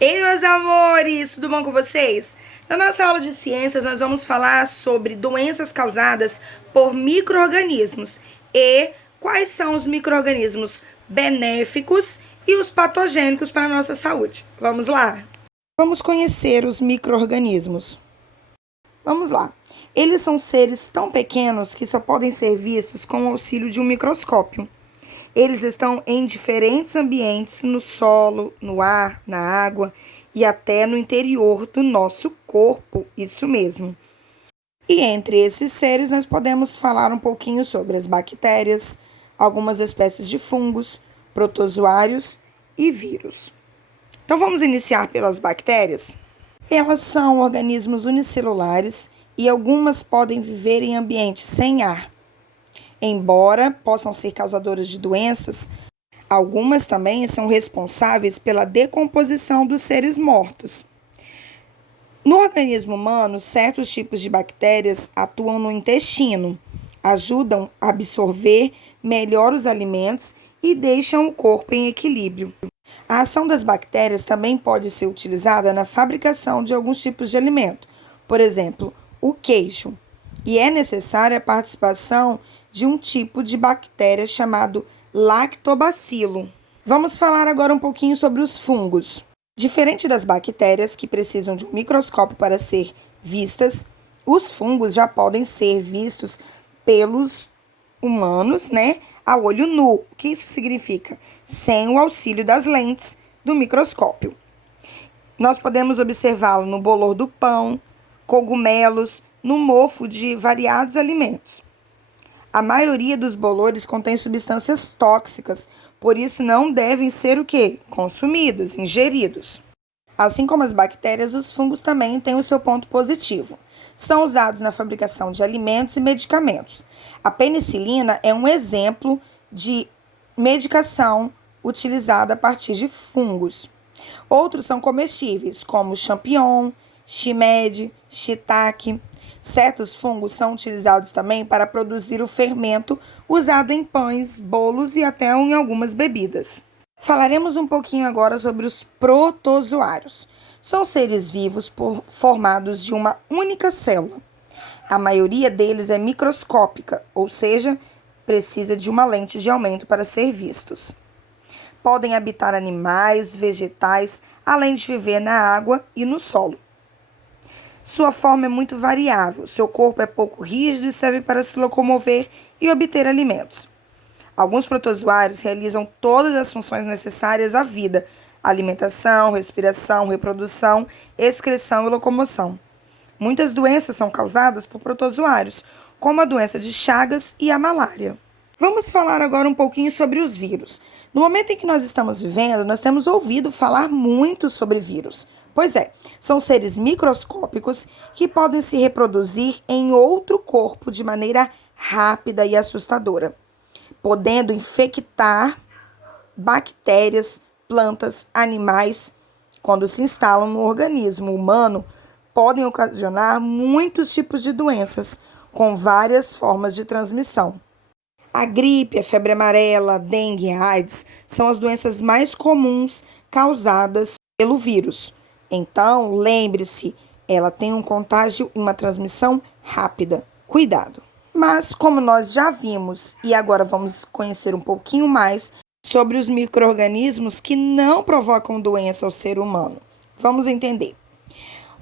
Ei, meus amores, tudo bom com vocês? Na nossa aula de ciências, nós vamos falar sobre doenças causadas por micro-organismos e quais são os micro-organismos benéficos e os patogênicos para a nossa saúde. Vamos lá? Vamos conhecer os micro-organismos. Vamos lá. Eles são seres tão pequenos que só podem ser vistos com o auxílio de um microscópio. Eles estão em diferentes ambientes, no solo, no ar, na água e até no interior do nosso corpo, isso mesmo. E entre esses seres nós podemos falar um pouquinho sobre as bactérias, algumas espécies de fungos, protozoários e vírus. Então vamos iniciar pelas bactérias? Elas são organismos unicelulares e algumas podem viver em ambientes sem ar. Embora possam ser causadoras de doenças, algumas também são responsáveis pela decomposição dos seres mortos. No organismo humano, certos tipos de bactérias atuam no intestino, ajudam a absorver melhor os alimentos e deixam o corpo em equilíbrio. A ação das bactérias também pode ser utilizada na fabricação de alguns tipos de alimento, por exemplo, o queijo, e é necessária a participação de um tipo de bactéria chamado lactobacilo. Vamos falar agora um pouquinho sobre os fungos. Diferente das bactérias, que precisam de um microscópio para ser vistas, os fungos já podem ser vistos pelos humanos, a olho nu. O que isso significa? Sem o auxílio das lentes do microscópio. Nós podemos observá-lo no bolor do pão, cogumelos, no mofo de variados alimentos. A maioria dos bolores contém substâncias tóxicas, por isso não devem ser consumidos, ingeridos. Assim como as bactérias, os fungos também têm o seu ponto positivo. São usados na fabricação de alimentos e medicamentos. A penicilina é um exemplo de medicação utilizada a partir de fungos. Outros são comestíveis, como champignon, shimeji, shiitake. Certos fungos são utilizados também para produzir o fermento usado em pães, bolos e até em algumas bebidas. Falaremos um pouquinho agora sobre os protozoários. São seres vivos formados de uma única célula. A maioria deles é microscópica, ou seja, precisa de uma lente de aumento para ser vistos. Podem habitar animais, vegetais, além de viver na água e no solo. Sua forma é muito variável, seu corpo é pouco rígido e serve para se locomover e obter alimentos. Alguns protozoários realizam todas as funções necessárias à vida: alimentação, respiração, reprodução, excreção e locomoção. Muitas doenças são causadas por protozoários, como a doença de Chagas e a malária. Vamos falar agora um pouquinho sobre os vírus. No momento em que nós estamos vivendo, nós temos ouvido falar muito sobre vírus. Pois é, são seres microscópicos que podem se reproduzir em outro corpo de maneira rápida e assustadora, podendo infectar bactérias, plantas, animais. Quando se instalam no organismo humano, podem ocasionar muitos tipos de doenças, com várias formas de transmissão. A gripe, a febre amarela, a dengue e a AIDS são as doenças mais comuns causadas pelo vírus. Então, lembre-se, ela tem um contágio e uma transmissão rápida. Cuidado! Mas, como nós já vimos, e agora vamos conhecer um pouquinho mais sobre os micro-organismos que não provocam doença ao ser humano. Vamos entender.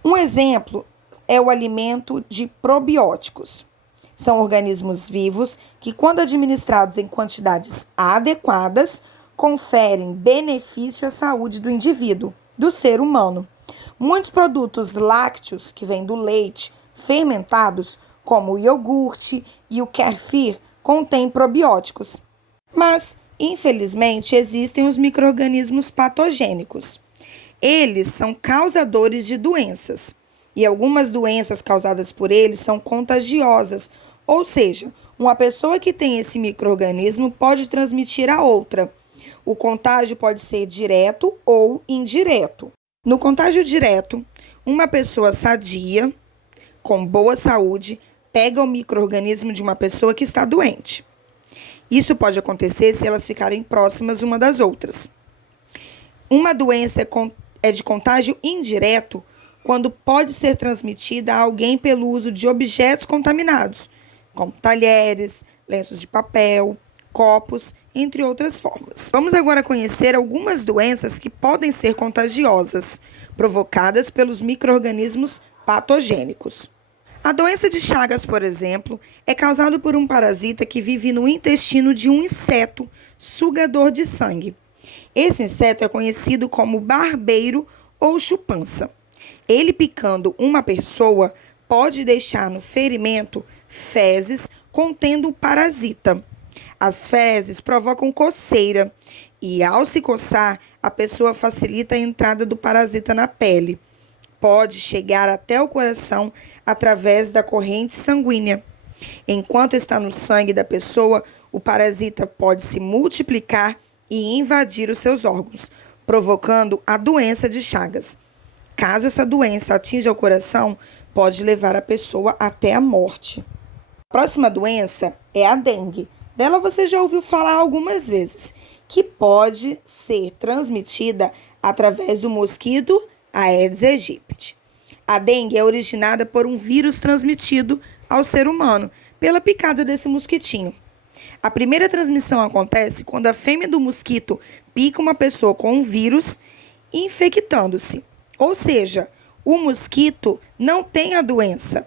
Um exemplo é o alimento de probióticos. São organismos vivos que, quando administrados em quantidades adequadas, conferem benefício à saúde do indivíduo, do ser humano. Muitos produtos lácteos, que vêm do leite, fermentados, como o iogurte e o kefir, contêm probióticos. Mas, infelizmente, existem os micro-organismos patogênicos. Eles são causadores de doenças, e algumas doenças causadas por eles são contagiosas, ou seja, uma pessoa que tem esse micro-organismo pode transmitir a outra. O contágio pode ser direto ou indireto. No contágio direto, uma pessoa sadia, com boa saúde, pega o micro-organismo de uma pessoa que está doente. Isso pode acontecer se elas ficarem próximas uma das outras. Uma doença é de contágio indireto quando pode ser transmitida a alguém pelo uso de objetos contaminados, como talheres, lenços de papel, copos, entre outras formas. Vamos agora conhecer algumas doenças que podem ser contagiosas, provocadas pelos micro-organismos patogênicos. A doença de Chagas, por exemplo, é causada por um parasita que vive no intestino de um inseto sugador de sangue. Esse inseto é conhecido como barbeiro ou chupança. Ele picando uma pessoa pode deixar no ferimento fezes contendo o parasita. As fezes provocam coceira e, ao se coçar, a pessoa facilita a entrada do parasita na pele. Pode chegar até o coração através da corrente sanguínea. Enquanto está no sangue da pessoa, o parasita pode se multiplicar e invadir os seus órgãos, provocando a doença de Chagas. Caso essa doença atinja o coração, pode levar a pessoa até a morte. A próxima doença é a dengue. Dela você já ouviu falar algumas vezes, que pode ser transmitida através do mosquito Aedes aegypti. A dengue é originada por um vírus transmitido ao ser humano pela picada desse mosquitinho. A primeira transmissão acontece quando a fêmea do mosquito pica uma pessoa com um vírus, infectando-se. Ou seja, o mosquito não tem a doença.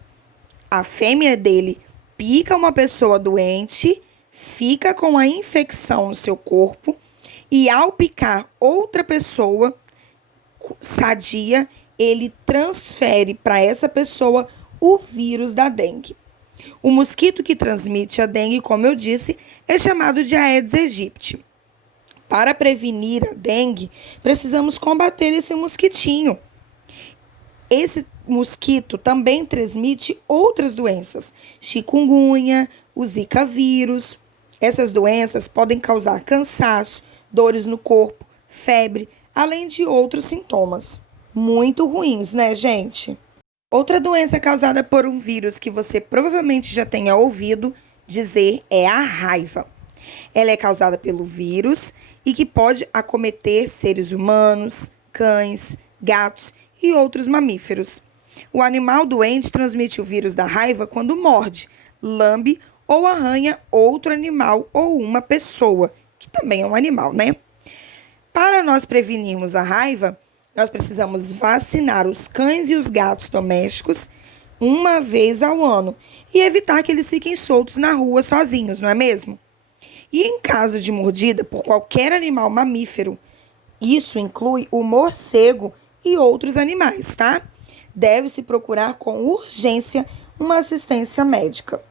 A fêmea dele pica uma pessoa doente, fica com a infecção no seu corpo e, ao picar outra pessoa sadia, ele transfere para essa pessoa o vírus da dengue. O mosquito que transmite a dengue, como eu disse, é chamado de Aedes aegypti. Para prevenir a dengue, precisamos combater esse mosquitinho. Esse mosquito também transmite outras doenças, chikungunya, o zika vírus. Essas doenças podem causar cansaço, dores no corpo, febre, além de outros sintomas. Muito ruins, né, gente? Outra doença causada por um vírus que você provavelmente já tenha ouvido dizer é a raiva. Ela é causada pelo vírus e que pode acometer seres humanos, cães, gatos e outros mamíferos. O animal doente transmite o vírus da raiva quando morde, lambe ou arranha outro animal ou uma pessoa, que também é um animal, né? Para nós prevenirmos a raiva, nós precisamos vacinar os cães e os gatos domésticos uma vez ao ano e evitar que eles fiquem soltos na rua sozinhos, não é mesmo? E em caso de mordida por qualquer animal mamífero, isso inclui o morcego e outros animais, tá? Deve-se procurar com urgência uma assistência médica.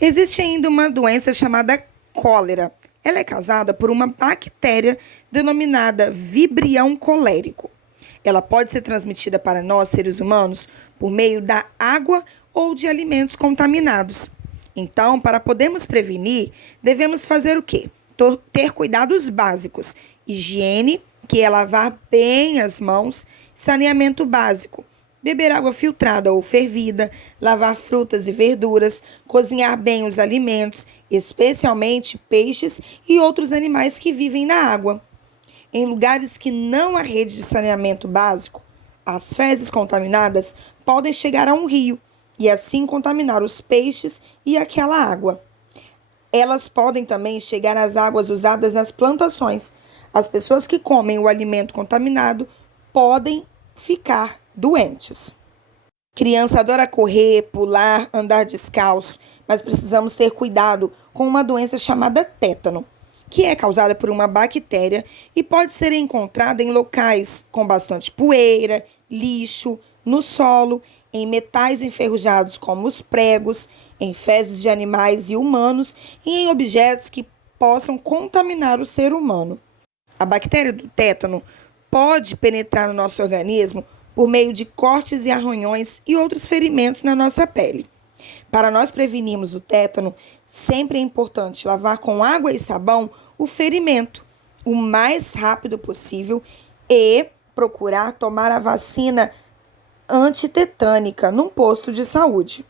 Existe ainda uma doença chamada cólera. Ela é causada por uma bactéria denominada Vibrião colérico. Ela pode ser transmitida para nós, seres humanos, por meio da água ou de alimentos contaminados. Então, para podermos prevenir, devemos fazer o quê? Ter cuidados básicos. Higiene, que é lavar bem as mãos, saneamento básico. Beber água filtrada ou fervida, lavar frutas e verduras, cozinhar bem os alimentos, especialmente peixes e outros animais que vivem na água. Em lugares que não há rede de saneamento básico, as fezes contaminadas podem chegar a um rio e assim contaminar os peixes e aquela água. Elas podem também chegar às águas usadas nas plantações. As pessoas que comem o alimento contaminado podem ficar doentes. Criança adora correr, pular, andar descalço, mas precisamos ter cuidado com uma doença chamada tétano, que é causada por uma bactéria e pode ser encontrada em locais com bastante poeira, lixo, no solo, em metais enferrujados como os pregos, em fezes de animais e humanos e em objetos que possam contaminar o ser humano. A bactéria do tétano pode penetrar no nosso organismo por meio de cortes e arranhões e outros ferimentos na nossa pele. Para nós prevenirmos o tétano, sempre é importante lavar com água e sabão o ferimento o mais rápido possível e procurar tomar a vacina antitetânica num posto de saúde.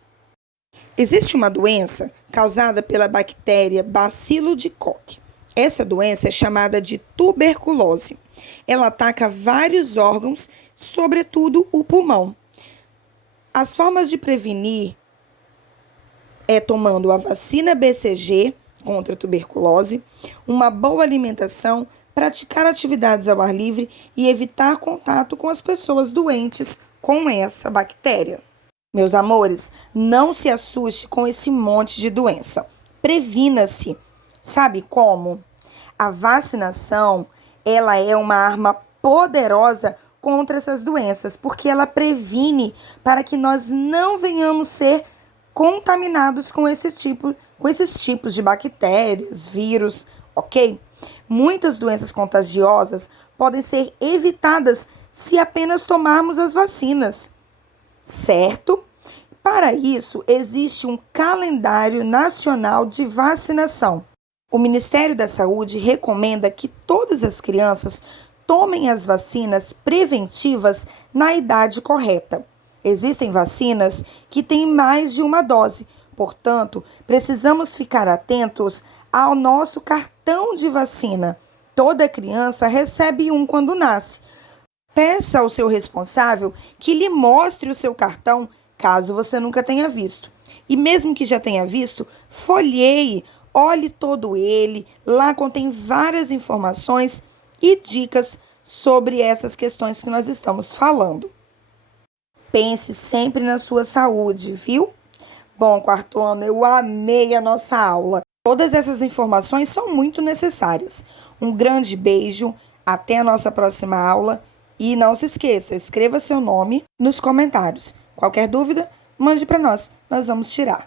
Existe uma doença causada pela bactéria Bacilo de Koch. Essa doença é chamada de tuberculose. Ela ataca vários órgãos, sobretudo o pulmão. As formas de prevenir é tomando a vacina BCG contra a tuberculose, uma boa alimentação, praticar atividades ao ar livre e evitar contato com as pessoas doentes com essa bactéria. Meus amores, não se assuste com esse monte de doença. Previna-se. Sabe como? A vacinação, ela é uma arma poderosa contra essas doenças, porque ela previne para que nós não venhamos ser contaminados com esses tipos de bactérias, vírus, ok? Muitas doenças contagiosas podem ser evitadas se apenas tomarmos as vacinas, certo? Para isso, existe um calendário nacional de vacinação. O Ministério da Saúde recomenda que todas as crianças tomem as vacinas preventivas na idade correta. Existem vacinas que têm mais de uma dose, portanto, precisamos ficar atentos ao nosso cartão de vacina. Toda criança recebe um quando nasce. Peça ao seu responsável que lhe mostre o seu cartão, caso você nunca tenha visto. E mesmo que já tenha visto, folheie, olhe todo ele. Lá contém várias informações e dicas sobre essas questões que nós estamos falando. Pense sempre na sua saúde, viu? Bom, quarto ano, eu amei a nossa aula. Todas essas informações são muito necessárias. Um grande beijo, até a nossa próxima aula. E não se esqueça, escreva seu nome nos comentários. Qualquer dúvida, mande para nós vamos tirar.